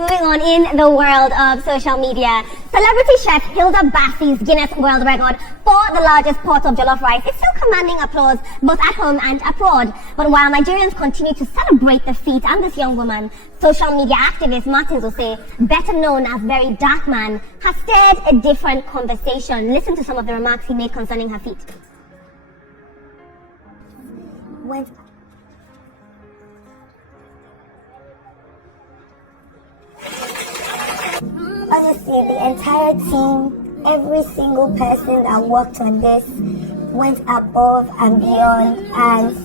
Moving on in the world of social media, celebrity chef Hilda Baci's Guinness World Record for the largest pot of jollof rice is still commanding applause both at home and abroad. But while Nigerians continue to celebrate the feat and this young woman, social media activist Martin Zose, better known as Verydarkman, has stirred a different conversation. Listen to some of the remarks he made concerning her feat. Honestly, the entire team, every single person that worked on this went above and beyond. And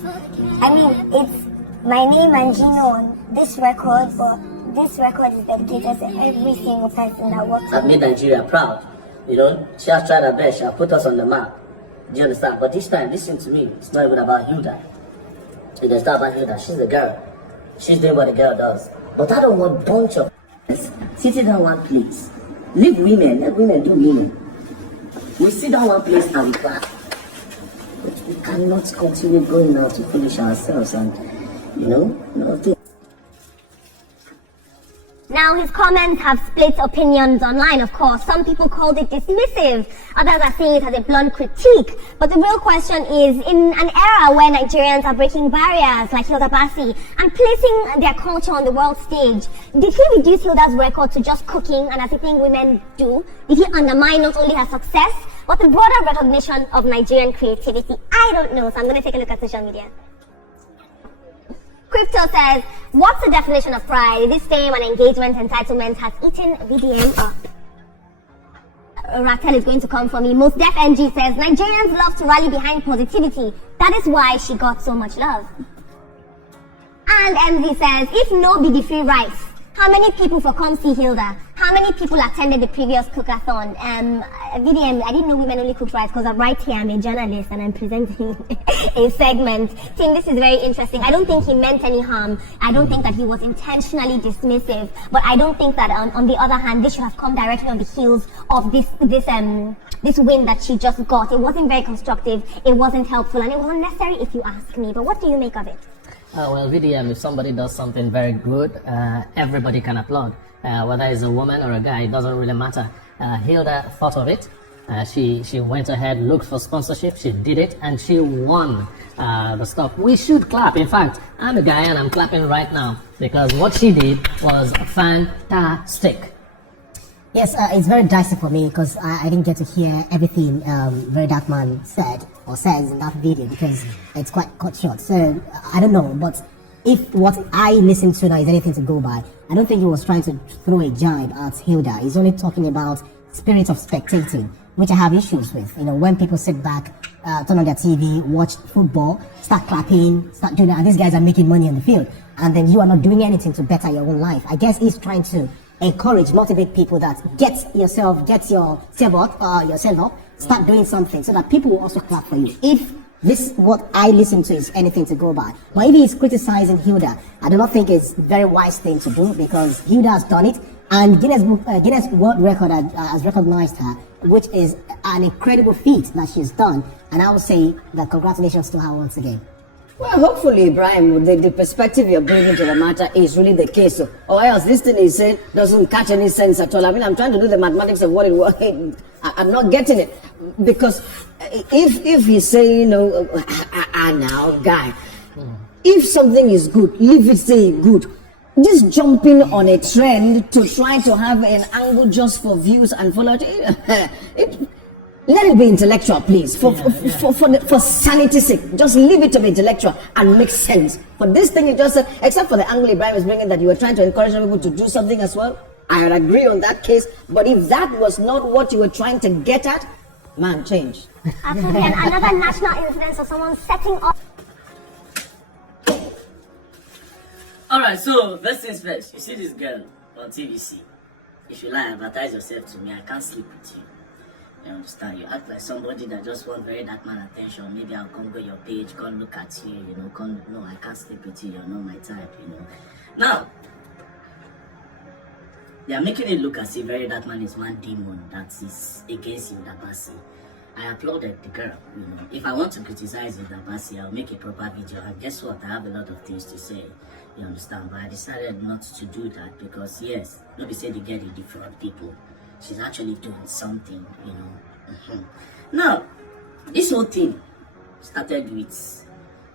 I mean, it's my name and Gino on this record, but this record is dedicated to every single person that worked on it. I've made Nigeria proud. You know, she has tried her best. She has put us on the map. Do you understand? But this time, listen to me. It's not even about Hilda. It's not about Hilda. She's the girl. She's doing what a girl does. But I don't want a bunch of sitting down one place. Leave women. Let women do women. We sit down one place and we clap. But we cannot continue going out to finish ourselves and, you know, Now, his comments have split opinions online, of course. Some people called it dismissive. Others are seeing it as a blunt critique. But the real question is, in an era where Nigerians are breaking barriers like Hilda Baci and placing their culture on the world stage, did he reduce Hilda's record to just cooking and as a thing women do? Did he undermine not only her success, but the broader recognition of Nigerian creativity? I don't know, so I'm going to take a look at social media. Crypto says, what's the definition of pride? This fame and engagement entitlement has eaten VDM up. Ratel is going to come for me. Most Def NG says, Nigerians love to rally behind positivity. That is why she got so much love. And MZ says, if no be the free rice, how many people for come see Hilda? How many people attended the previous cookathon? VDM, I didn't know women only cook rice because I'm right here, I'm a journalist and I'm presenting a segment. Tim, this is very interesting. I don't think he meant any harm. I don't think that he was intentionally dismissive. But I don't think that on the other hand, this should have come directly on the heels of this win that she just got. It wasn't very constructive, it wasn't helpful, and it was unnecessary if you ask me. But what do you make of it? Well, VDM, if somebody does something very good, everybody can applaud. Whether it's a woman or a guy, it doesn't really matter. Hilda thought of it. She went ahead, looked for sponsorship, she did it, and she won the stuff. We should clap. In fact, I'm a guy and I'm clapping right now because what she did was fantastic. Yes, it's very dicey for me because I didn't get to hear everything Verydarkman said or says in that video because it's quite cut short. So I don't know, but if what I listened to now is anything to go by, I don't think he was trying to throw a jibe at Hilda. He's only talking about spirit of spectating, which I have issues with. You know, when people sit back, turn on their TV, watch football, start clapping, start doing that, and these guys are making money on the field, and then you are not doing anything to better your own life. I guess he's trying to encourage, motivate people that get yourself up, start doing something so that people will also clap for you. If this what I listen to is anything to go by. But if he's criticizing Hilda, I do not think it's a very wise thing to do because Hilda has done it and Guinness World Record has recognized her, which is an incredible feat that she's done. And I would say that congratulations to her once again. Well, hopefully, Ibrahim, the perspective you're bringing to the matter is really the case. Or else this thing is saying doesn't catch any sense at all. I mean, I'm trying to do the mathematics of what it was. I'm not getting it. Because if he's saying, you know, now, guy, if something is good, leave it say good. This jumping on a trend to try to have an angle just for views and follow let it be intellectual, please. For sanity's sake, just leave it to be intellectual and make sense. For this thing you just said, except for the angle Ibrahim is bringing that you were trying to encourage people to do something as well, I would agree on that case. But if that was not what you were trying to get at, man, change. Absolutely. And another national incident of someone setting up. Alright, so first things first, you see this girl on TVC. If you lie, advertise yourself to me, I can't sleep with you. You understand? You act like somebody that just wants Verydarkman attention. Maybe I'll come go your page, come look at you, you know, no, I can't sleep with you, you're not my type, you know. Now, they are making it look as if Verydarkman is one demon that is against Hilda Baci. I applauded the girl. If I want to criticize Hilda Baci, I'll make a proper video. And guess what? I have a lot of things to say. You understand? But I decided not to do that because yes, nobody said the girl is different people. She's actually doing something. Now, this whole thing started with,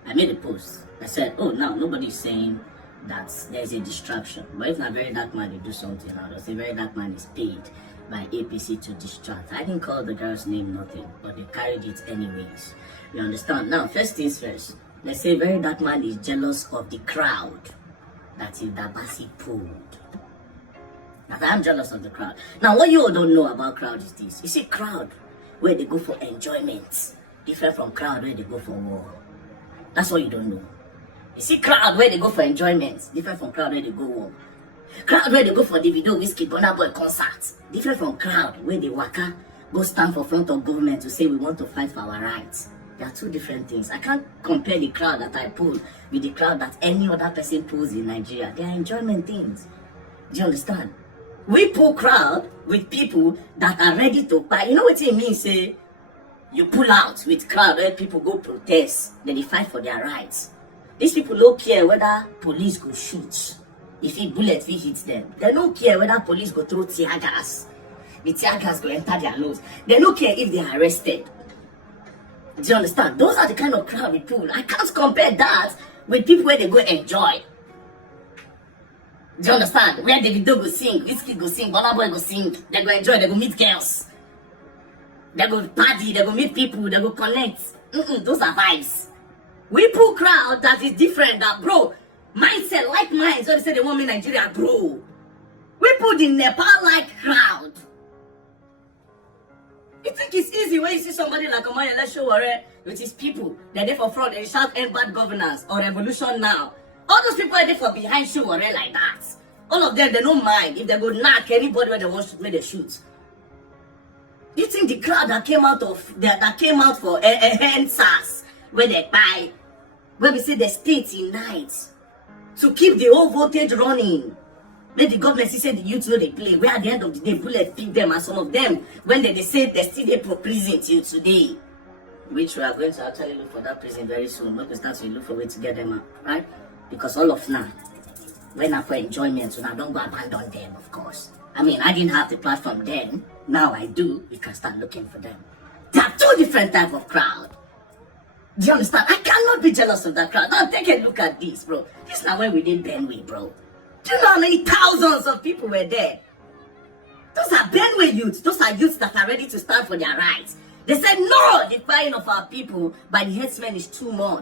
I made a post. I said, oh, now nobody's saying that there's a distraction. But if not Verydarkman, they do something now. They say Verydarkman is paid by APC to distract. I didn't call the girl's name nothing, but they carried it anyways. You understand? Now, first things first. Let's say Verydarkman is jealous of the crowd that Hilda Baci pulled. Now, I'm jealous of the crowd. Now, what you all don't know about crowd is this. You see, crowd where they go for enjoyment, different from crowd where they go for war. That's what you don't know. You see, crowd where they go for enjoyment, different from crowd where they go war. Crowd where they go for Davido, Whiskey, Burna Boy concerts, different from crowd where they waka, go stand for front of government to say we want to fight for our rights. They are two different things. I can't compare the crowd that I pull with the crowd that any other person pulls in Nigeria. They are enjoyment things. Do you understand? We pull crowd with people that are ready to fight. You know what it means, say? You pull out with crowd where people go protest, then they fight for their rights. These people don't care whether police go shoot. If a bullet hits them, they don't care whether police go throw tear gas. The tear gas go enter their nose. They don't care if they are arrested. Do you understand? Those are the kind of crowd we pull. I can't compare that with people where they go enjoy. Do you understand? Where Davido go sing, Whiskey go sing, Burna Boy go sing, they go enjoy, they go meet girls. They go party, they go meet people, they go connect. Those are vibes. We pull crowd that is different, that bro. Mindset, like mine, so they say they want me Nigeria, bro. We put the Nepal-like crowd. You think it's easy when you see somebody like Omoyele Sowore with his people, they're there for front, they shout end bad governance or revolution now. All those people are there for behind Sowore like that. All of them, they don't mind if they go knock anybody where they want to make they shoot. You think the crowd that came out for NSAS, where they buy, where we say they stay till night to keep the whole voltage running. Then the government say the youth know they play. Where at the end of the day, bullet pick them, and some of them, when they say they still there for prison till today. Which we are going to actually look for that prison very soon. We're going to start to look for a way to get them out, right? Because all of now, when I for enjoyment, so now don't go abandon them, of course. I mean, I didn't have the platform then. Now I do. We can start looking for them. There are two different types of crowd. Do you understand? I cannot be jealous of that crowd. Now take a look at this, bro. This is not when we did Benway, bro. Do you know how many thousands of people were there? Those are Benway youths. Those are youths that are ready to stand for their rights. They said, no, the firing of our people by the headsmen is too much.